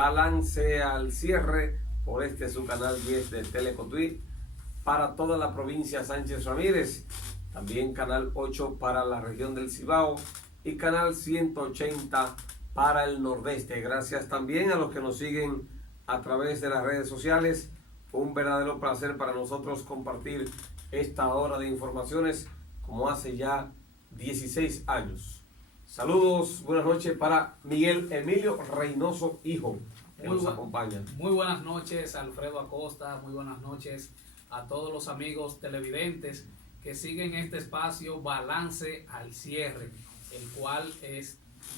Balance al cierre por su canal 10 de Telecotuí para toda la provincia Sánchez Ramírez, también canal 8 para la región del Cibao y canal 180 para el nordeste. Gracias también a los que nos siguen a través de las redes sociales. Un verdadero placer para nosotros compartir esta hora de informaciones como hace ya 16 años. Saludos, buenas noches para Miguel Emilio Reynoso, hijo, que nos acompaña. Muy buenas noches, Alfredo Acosta, muy buenas noches a todos los amigos televidentes que siguen este espacio Balance al Cierre, el cual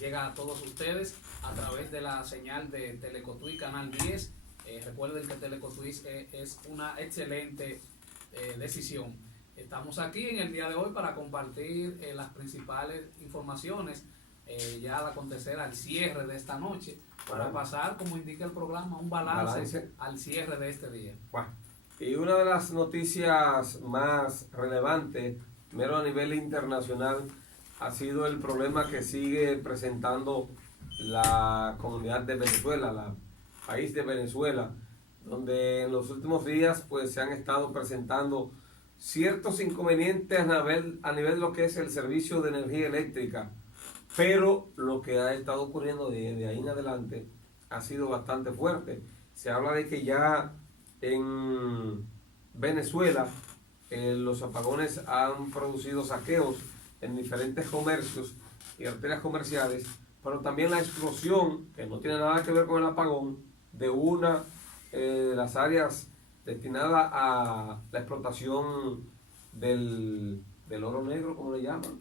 llega a todos ustedes a través de la señal de Telecotuí Canal 10. Recuerden que Telecotuí es una excelente decisión. Estamos aquí en el día de hoy para compartir las principales informaciones ya al acontecer al cierre de esta noche, para pasar, como indica el programa, un balance al cierre de este día. Bueno, y una de las noticias más relevantes, primero a nivel internacional, ha sido el problema que sigue presentando la comunidad de Venezuela, el país de Venezuela, donde en los últimos días pues se han estado presentando ciertos inconvenientes a nivel de lo que es el servicio de energía eléctrica, pero lo que ha estado ocurriendo de ahí en adelante ha sido bastante fuerte. Se habla de que ya en Venezuela los apagones han producido saqueos en diferentes comercios y arterias comerciales, pero también la explosión, que no tiene nada que ver con el apagón, de una de las áreas destinada a la explotación del oro negro, como le llaman,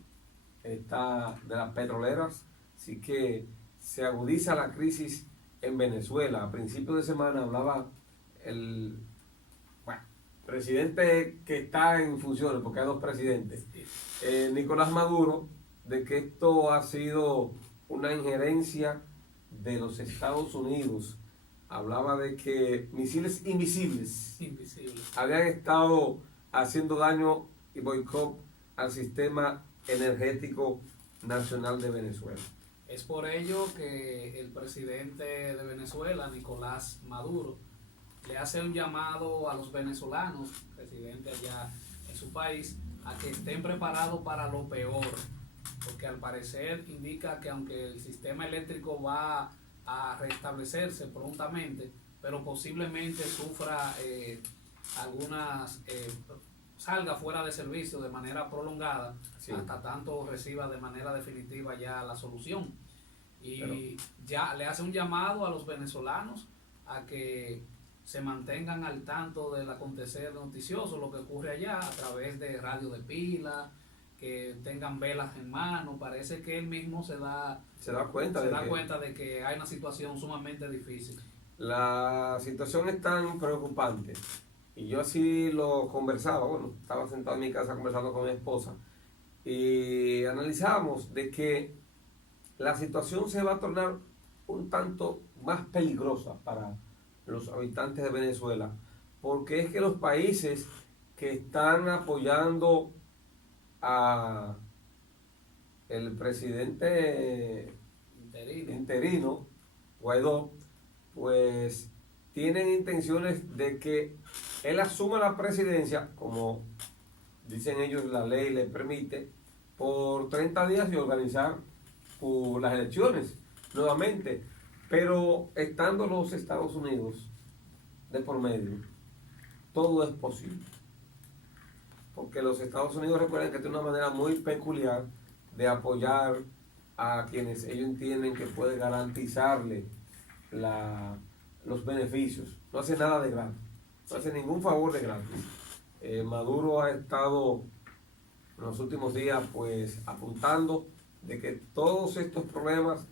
de las petroleras. Así que se agudiza la crisis en Venezuela. A principios de semana hablaba el presidente que está en funciones, porque hay dos presidentes, Nicolás Maduro, de que esto ha sido una injerencia de los Estados Unidos. Hablaba de que misiles invisibles habían estado haciendo daño y boicot al sistema energético nacional de Venezuela. Es por ello que el presidente de Venezuela, Nicolás Maduro, le hace un llamado a los venezolanos, residentes allá en su país, a que estén preparados para lo peor, porque al parecer indica que aunque el sistema eléctrico va a restablecerse prontamente, pero posiblemente sufra salga fuera de servicio de manera prolongada, sí, hasta tanto reciba de manera definitiva ya la solución. Y ya le hace un llamado a los venezolanos a que se mantengan al tanto del acontecer noticioso, lo que ocurre allá, a través de radio de pila, que tengan velas en mano. Parece que él mismo se da cuenta de que hay una situación sumamente difícil. La situación es tan preocupante, y yo así lo conversaba. Estaba sentado en mi casa conversando con mi esposa y analizábamos de que la situación se va a tornar un tanto más peligrosa para los habitantes de Venezuela, porque es que los países que están apoyando a el presidente interino Guaidó, pues tienen intenciones de que él asuma la presidencia, como dicen ellos, la ley le permite, por 30 días y organizar las elecciones nuevamente, pero estando los Estados Unidos de por medio, todo es posible. Porque los Estados Unidos, recuerden que tiene una manera muy peculiar de apoyar a quienes ellos entienden que puede garantizarle los beneficios. No hace nada de gratis, no hace ningún favor de gratis. Maduro ha estado en los últimos días pues apuntando de que todos estos problemas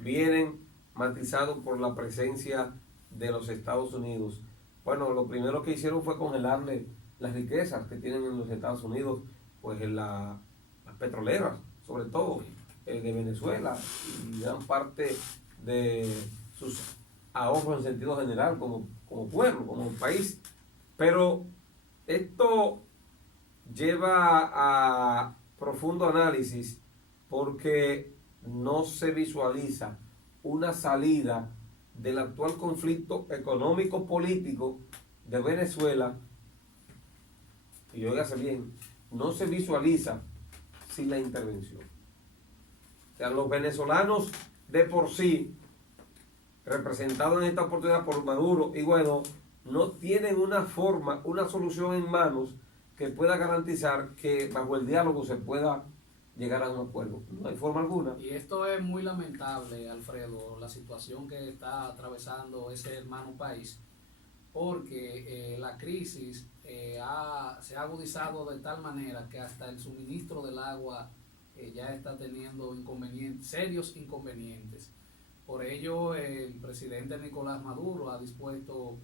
vienen matizados por la presencia de los Estados Unidos. Bueno, lo primero que hicieron fue congelarle las riquezas que tienen en los Estados Unidos, pues en las petroleras, sobre todo de Venezuela, y gran parte de sus ahorros en sentido general como pueblo, como país. Pero esto lleva a profundo análisis, porque no se visualiza una salida del actual conflicto económico-político de Venezuela, y óigase bien, no se visualiza sin la intervención. O sea, los venezolanos de por sí, representados en esta oportunidad por Maduro y Guaidó, no tienen una forma, una solución en manos que pueda garantizar que bajo el diálogo se pueda llegar a un acuerdo. No hay forma alguna. Y esto es muy lamentable, Alfredo, la situación que está atravesando ese hermano país, porque la crisis se ha agudizado de tal manera que hasta el suministro del agua ya está teniendo serios inconvenientes. Por ello, el presidente Nicolás Maduro ha dispuesto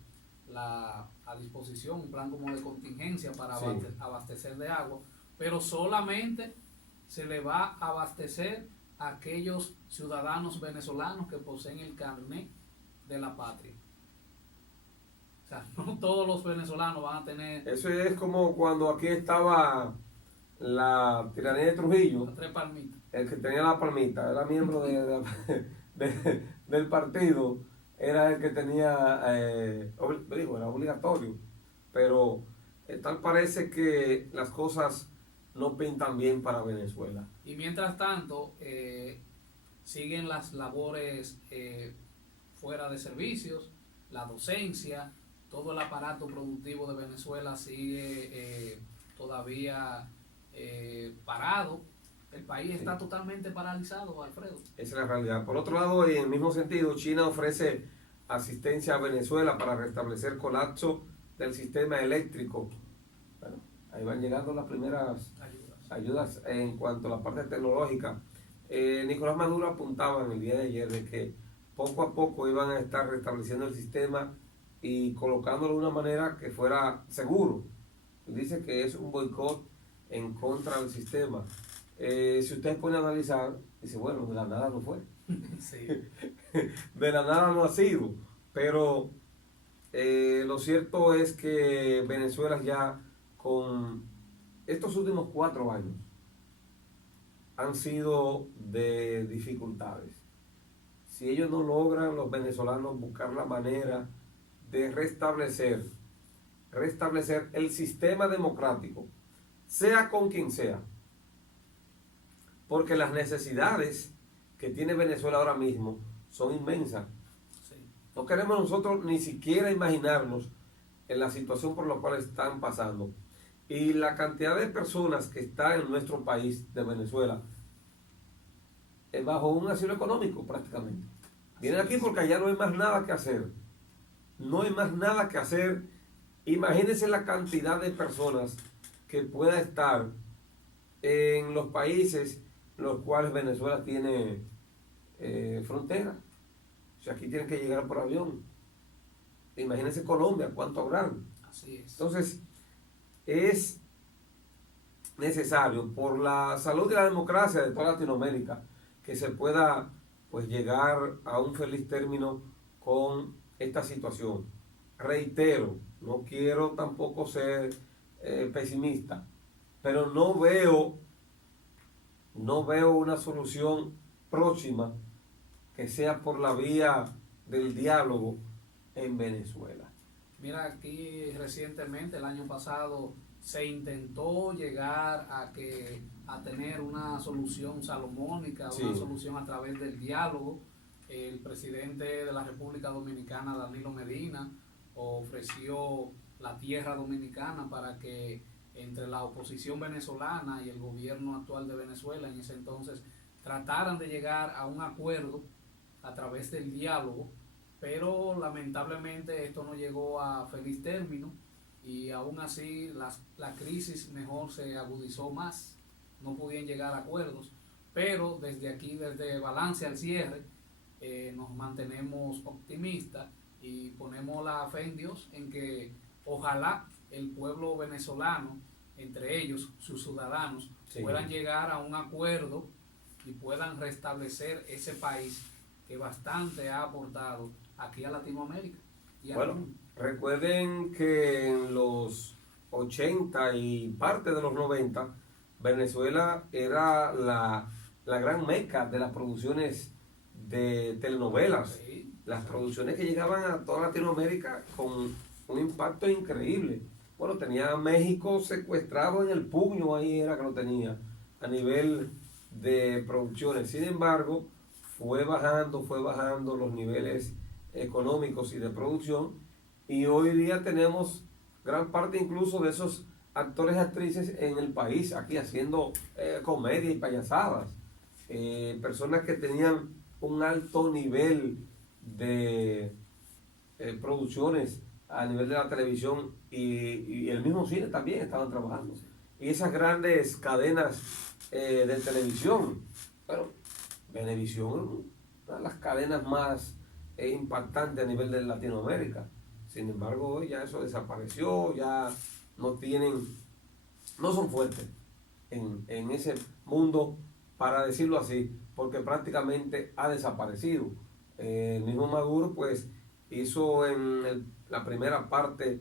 a disposición un plan como de contingencia para Sí. abastecer de agua, pero solamente se le va a abastecer a aquellos ciudadanos venezolanos que poseen el carnet de la patria. O sea, no todos los venezolanos van a tener Eso es como cuando aquí estaba la tiranía de Trujillo, las tres palmitas. el que tenía la palmita, era miembro del partido, era el que tenía, era obligatorio, pero tal parece que las cosas no pintan bien para Venezuela. Y mientras tanto, siguen las labores fuera de servicios, la docencia, todo el aparato productivo de Venezuela sigue todavía parado. El país está totalmente paralizado, Alfredo. Esa es la realidad. Por otro lado, y en el mismo sentido, China ofrece asistencia a Venezuela para restablecer colapso del sistema eléctrico. Bueno, ahí van llegando las primeras ayudas en cuanto a la parte tecnológica. Nicolás Maduro apuntaba en el día de ayer de que poco a poco iban a estar restableciendo el sistema y colocándolo de una manera que fuera seguro. Dice que es un boicot en contra del sistema. Si ustedes pueden analizar, dice, bueno, de la nada no fue. Sí. De la nada no ha sido. Pero lo cierto es que Venezuela ya con estos últimos 4 años han sido de dificultades. Si ellos no logran, los venezolanos, buscar la manera de restablecer el sistema democrático, sea con quien sea, porque las necesidades que tiene Venezuela ahora mismo son inmensas. Sí. No queremos nosotros ni siquiera imaginarnos en la situación por la cual están pasando. Y la cantidad de personas que están en nuestro país de Venezuela es bajo un asilo económico prácticamente. Vienen aquí porque allá no hay más nada que hacer. No hay más nada que hacer. Imagínense la cantidad de personas que pueda estar en los países en los cuales Venezuela tiene frontera. O sea, aquí tienen que llegar por avión. Imagínense Colombia, ¿cuánto habrán? Así es. Entonces, es necesario por la salud y la democracia de toda Latinoamérica que se pueda pues llegar a un feliz término con esta situación. Reitero, no quiero tampoco ser pesimista, pero no veo una solución próxima que sea por la vía del diálogo en Venezuela. Mira, aquí recientemente, el año pasado, se intentó llegar a tener una solución salomónica, Sí. una solución a través del diálogo. El presidente de la República Dominicana, Danilo Medina, ofreció la tierra dominicana para que entre la oposición venezolana y el gobierno actual de Venezuela en ese entonces trataran de llegar a un acuerdo a través del diálogo, pero lamentablemente esto no llegó a feliz término y aún así la crisis mejor se agudizó más, no pudieron llegar a acuerdos, pero desde aquí, desde Balance al Cierre, nos mantenemos optimistas y ponemos la fe en Dios en que ojalá el pueblo venezolano, entre ellos sus ciudadanos, Sí. puedan llegar a un acuerdo y puedan restablecer ese país que bastante ha aportado aquí a Latinoamérica y al Bueno, mundo. recuerden que en los 80 y parte de los 90, Venezuela era la gran meca de las producciones de telenovelas. Sí. las producciones que llegaban a toda Latinoamérica con un impacto increíble. Bueno, tenía a México secuestrado en el puño, ahí era que lo tenía, a nivel de producciones. Sin embargo, fue bajando los niveles económicos y de producción, y hoy día tenemos gran parte incluso de esos actores y actrices en el país, aquí haciendo comedia y payasadas. Personas que tenían un alto nivel de producciones a nivel de la televisión y el mismo cine también estaban trabajando. Y esas grandes cadenas de televisión, bueno, Venevisión, una de las cadenas más impactantes a nivel de Latinoamérica. Sin embargo, hoy ya eso desapareció, ya no son fuertes en ese mundo, para decirlo así, porque prácticamente ha desaparecido. El mismo Maduro pues hizo la primera parte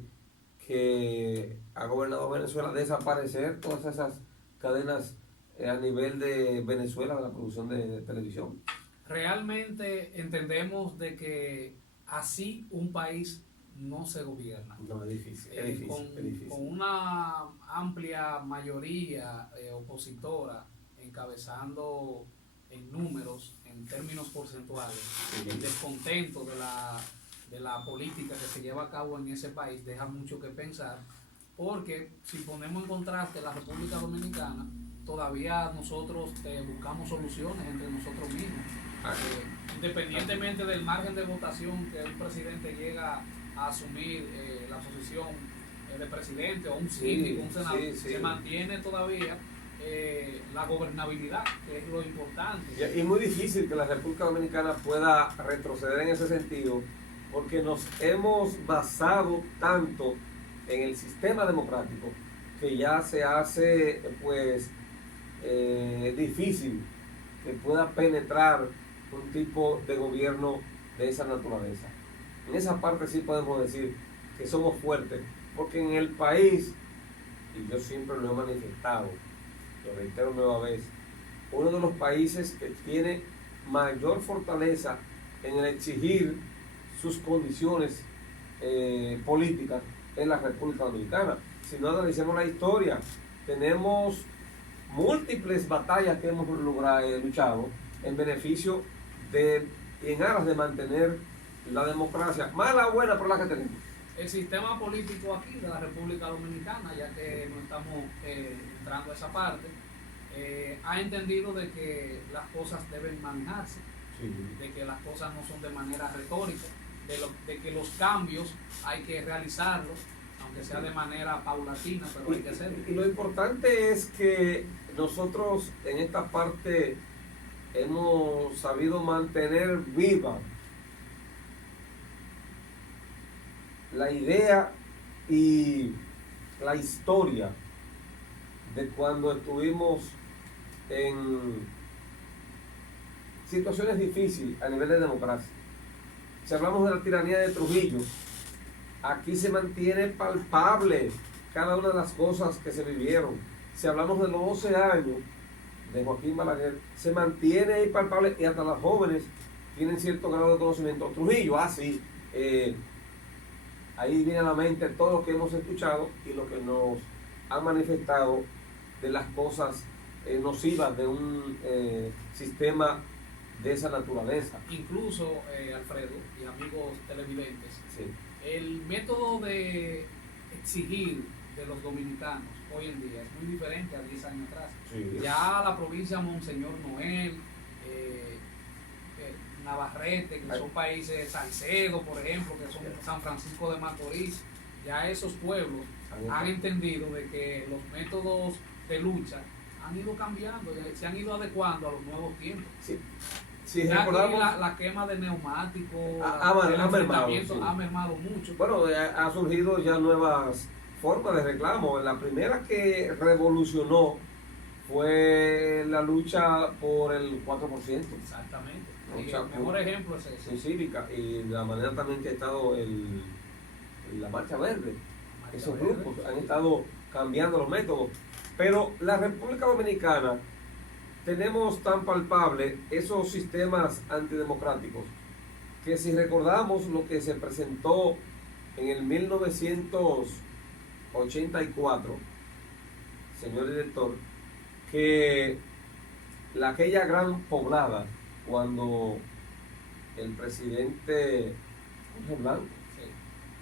que ha gobernado Venezuela desaparecer todas esas cadenas a nivel de Venezuela de la producción de televisión. Realmente entendemos de que así un país no se gobierna. No, es difícil, es difícil. Con una amplia mayoría opositora encabezando en números, en términos porcentuales, sí. El descontento de la política que se lleva a cabo en ese país deja mucho que pensar, porque si ponemos en contraste la República Dominicana, todavía nosotros buscamos soluciones entre nosotros mismos. Independientemente del margen de votación que un presidente llega a asumir la posición de presidente o un síndico, un senador, se mantiene todavía la gobernabilidad, que es lo importante. Y muy difícil que la República Dominicana pueda retroceder en ese sentido, porque nos hemos basado tanto en el sistema democrático que ya se hace pues difícil que pueda penetrar un tipo de gobierno de esa naturaleza. En esa parte sí podemos decir que somos fuertes, porque en el país, y yo siempre lo he manifestado, lo reitero nueva vez, uno de los países que tiene mayor fortaleza en el exigir sus condiciones políticas es la República Dominicana. Si no analicemos la historia, tenemos múltiples batallas que hemos luchado en beneficio y en aras de mantener la democracia, mala o buena, pero la que tenemos. El sistema político aquí de la República Dominicana, ya que no estamos entrando a esa parte, ha entendido de que las cosas deben manejarse, de que las cosas no son de manera retórica, de que los cambios hay que realizarlos, aunque sea de manera paulatina, pero hay que hacerlo. Y lo importante es que nosotros en esta parte hemos sabido mantener viva la idea y la historia de cuando estuvimos en situaciones difíciles a nivel de democracia. Si hablamos de la tiranía de Trujillo, aquí se mantiene palpable cada una de las cosas que se vivieron. Si hablamos de los 12 años de Joaquín Balaguer, se mantiene ahí palpable, y hasta las jóvenes tienen cierto grado de conocimiento. Trujillo, sí, ahí viene a la mente todo lo que hemos escuchado y lo que nos han manifestado de las cosas nocivas de un sistema de esa naturaleza. Incluso, Alfredo y amigos televidentes, el método de exigir de los dominicanos hoy en día es muy diferente a 10 años atrás. Ya la provincia Monseñor Noel, Navarrete, que son países, Salcedo, por ejemplo, que son San Francisco de Macorís, ya esos pueblos han entendido de que los métodos de lucha han ido cambiando, se han ido adecuando a los nuevos tiempos. Ya aquí la quema de neumáticos, ha mermado mucho. Bueno, ha surgido ya nuevas formas de reclamo. La primera que revolucionó fue la lucha por el 4%. Exactamente. Y el mejor ejemplo es ese. Cívica, y la manera también que ha estado la Marcha Verde. Esos grupos han estado cambiando los métodos. Pero la República Dominicana tenemos tan palpable esos sistemas antidemocráticos que si recordamos lo que se presentó en el 1984, señor director, que aquella gran poblada, cuando el presidente Jorge Blanco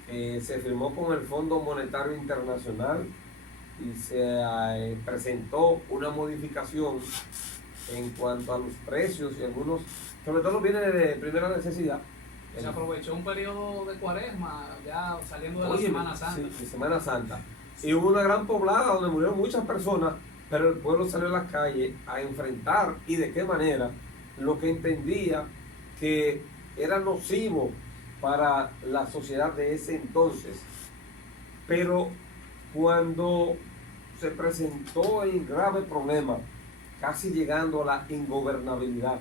se firmó con el Fondo Monetario Internacional y se presentó una modificación en cuanto a los precios y algunos, sobre todo viene de primera necesidad. Se aprovechó un periodo de cuaresma, ya saliendo de la Oye, Semana Santa. Sí, de Semana Santa. Y hubo una gran poblada donde murieron muchas personas, pero el pueblo salió a la calle a enfrentar, y de qué manera, lo que entendía que era nocivo para la sociedad de ese entonces. Pero cuando se presentó el grave problema, casi llegando a la ingobernabilidad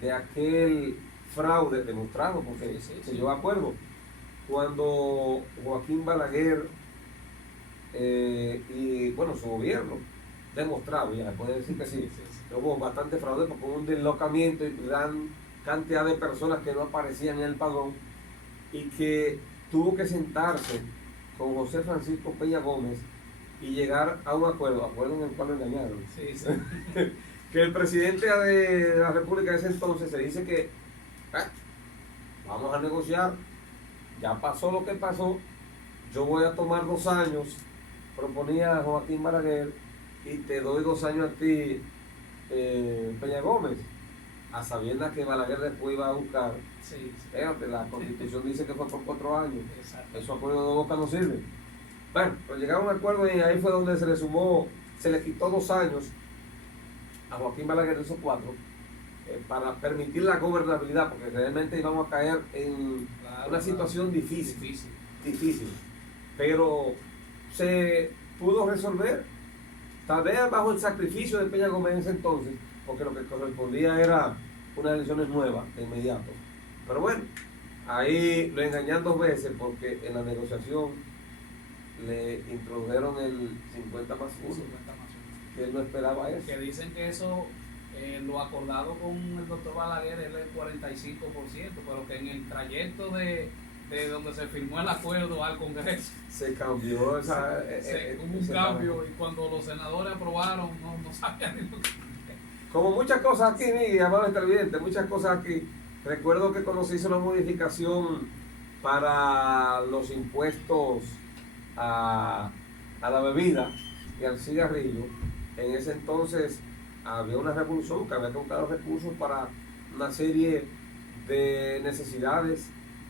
de aquel fraude demostrado, porque se llevó a acuerdo, cuando Joaquín Balaguer y bueno, su gobierno demostrado, ya puede decir que sí, hubo bastante fraude porque hubo un deslocamiento y gran cantidad de personas que no aparecían en el padrón, y que tuvo que sentarse con José Francisco Peña Gómez y llegar a un acuerdo en el cual lo engañaron. Que el presidente de la República de ese entonces se dice que vamos a negociar, ya pasó lo que pasó, yo voy a tomar 2 años, proponía a Joaquín Balaguer, y te doy 2 años a ti, Peña Gómez, a sabiendas que Balaguer después iba a buscar. Fíjate, la Constitución dice que fue por 4 años. Exacto. Esos acuerdos de boca no sirven. Bueno, pues llegaron a un acuerdo y ahí fue donde se le sumó, se le quitó 2 años a Joaquín Balaguer de esos 4, para permitir la gobernabilidad, porque realmente íbamos a caer en una situación difícil. Pero se pudo resolver, tal vez bajo el sacrificio de Peña Gómez en ese entonces, porque lo que correspondía era unas elecciones nuevas de inmediato. Pero bueno, ahí lo engañan 2 veces, porque en la negociación le introdujeron el 50 más 1, que él no esperaba eso. Que dicen que eso, lo acordado con el doctor Balaguer es el 45%, pero que en el trayecto de donde se firmó el acuerdo al Congreso se cambió esa, hubo un cambio, y cuando los senadores aprobaron no sabían ni lo que... Como muchas cosas aquí, Miguel, amado televidente, muchas cosas aquí. Recuerdo que cuando se hizo la modificación para los impuestos a la bebida y al cigarrillo, en ese entonces había una revolución que había que buscar los recursos para una serie de necesidades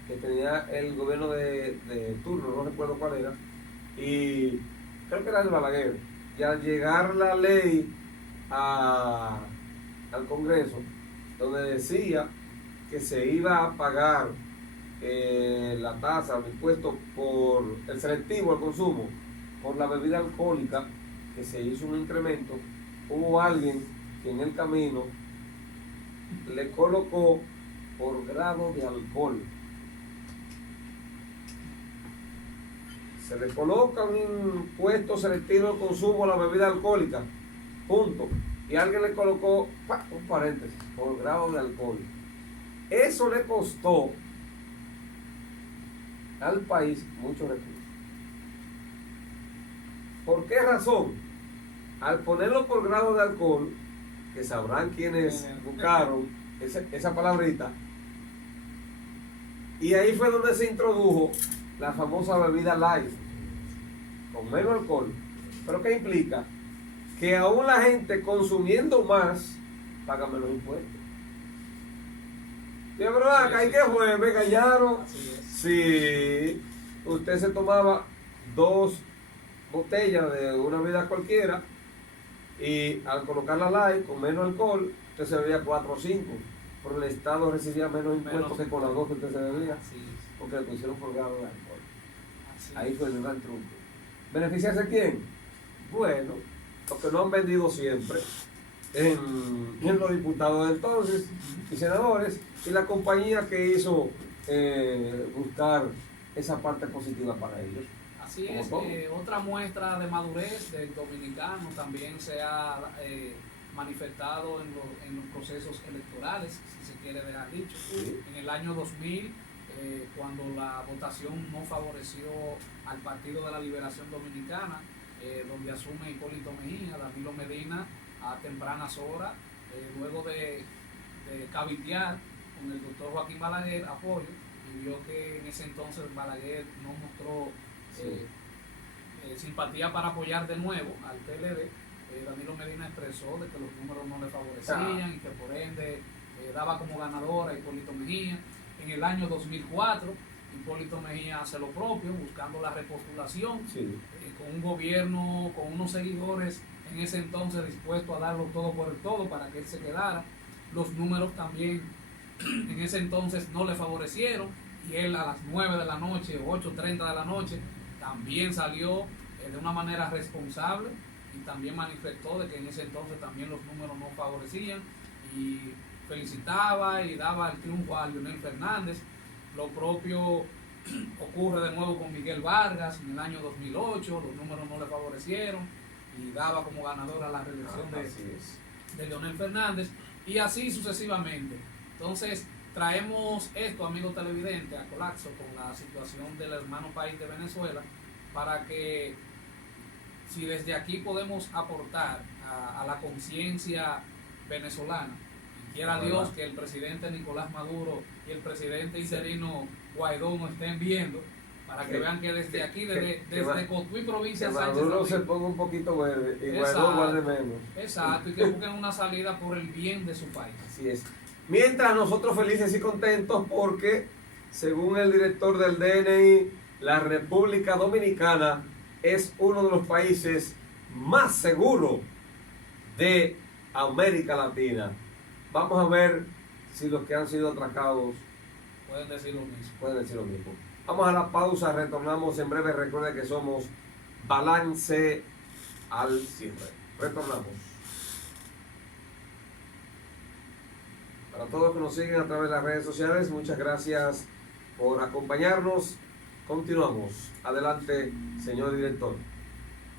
que tenía el gobierno de turno, no recuerdo cuál era, y creo que era el Balaguer. Y al llegar la ley al Congreso, donde decía que se iba a pagar la tasa, el impuesto por el selectivo al consumo, por la bebida alcohólica, que se hizo un incremento, hubo alguien que en el camino le colocó por grado de alcohol. Se le coloca un impuesto selectivo al consumo a la bebida alcohólica, punto. Y alguien le colocó un paréntesis, por grado de alcohol. Eso le costó al país muchos recursos. ¿Por qué razón? Al ponerlo por grado de alcohol, que sabrán quienes buscaron esa palabrita, y ahí fue donde se introdujo la famosa bebida light, con menos alcohol. ¿Pero qué implica? Que aún la gente consumiendo más paga menos impuestos. ¿Sí, verdad? ¿Qué fue? ¿Me engañaron? Sí, usted se tomaba 2 botellas de una bebida cualquiera, y al colocar la light con menos alcohol, usted se bebía 4 o 5, pero el Estado recibía menos impuestos que con las 2 que usted se bebía, porque le pusieron por grado de alcohol. Ahí fue el gran truco. ¿Beneficiarse quién? Bueno, los que no han vendido siempre en los diputados de entonces y senadores, y la compañía que hizo buscar esa parte positiva para ellos. Así es, otra muestra de madurez del dominicano también se ha manifestado en los procesos electorales, si se quiere dejar dicho. Sí. En el año 2000, cuando la votación no favoreció al Partido de la Liberación Dominicana, donde asume Hipólito Mejía, Danilo Medina a tempranas horas, luego de cabildear con el doctor Joaquín Balaguer apoyo, y vio que en ese entonces Balaguer no mostró simpatía para apoyar de nuevo al PLD. Danilo Medina expresó de que los números no le favorecían y que por ende daba como ganador a Hipólito Mejía. En el año 2004, Hipólito Mejía hace lo propio, buscando la repostulación, con un gobierno, con unos seguidores en ese entonces dispuestos a darlo todo por el todo para que él se quedara. Los números también en ese entonces no le favorecieron, y él a las 9 de la noche, 8:30 de la noche, también salió de una manera responsable y también manifestó de que en ese entonces también los números no favorecían, y felicitaba y daba el triunfo a Leonel Fernández. Lo propio ocurre de nuevo con Miguel Vargas en el año 2008, los números no le favorecieron y daba como ganador a la reelección de Leonel Fernández, y así sucesivamente. Entonces traemos esto, amigos televidentes, a colapso con la situación del hermano país de Venezuela, para que si desde aquí podemos aportar a la conciencia venezolana, y quiera Dios que el presidente Nicolás Maduro y el presidente interino Guaidó nos estén viendo, para que vean que desde aquí, desde Cotuí, provincia de Sánchez, Maduro se ponga un poquito verde y Guaidó guarde menos. Exacto, y que busquen una salida por el bien de su país. Así es. Mientras nosotros felices y contentos porque, según el director del DNI, la República Dominicana es uno de los países más seguros de América Latina. Vamos a ver si los que han sido atracados pueden decir lo mismo. Vamos a la pausa, retornamos en breve. Recuerden que somos Balance al Cierre. Retornamos. Para todos los que nos siguen a través de las redes sociales, muchas gracias por acompañarnos. Continuamos. Adelante, señor director.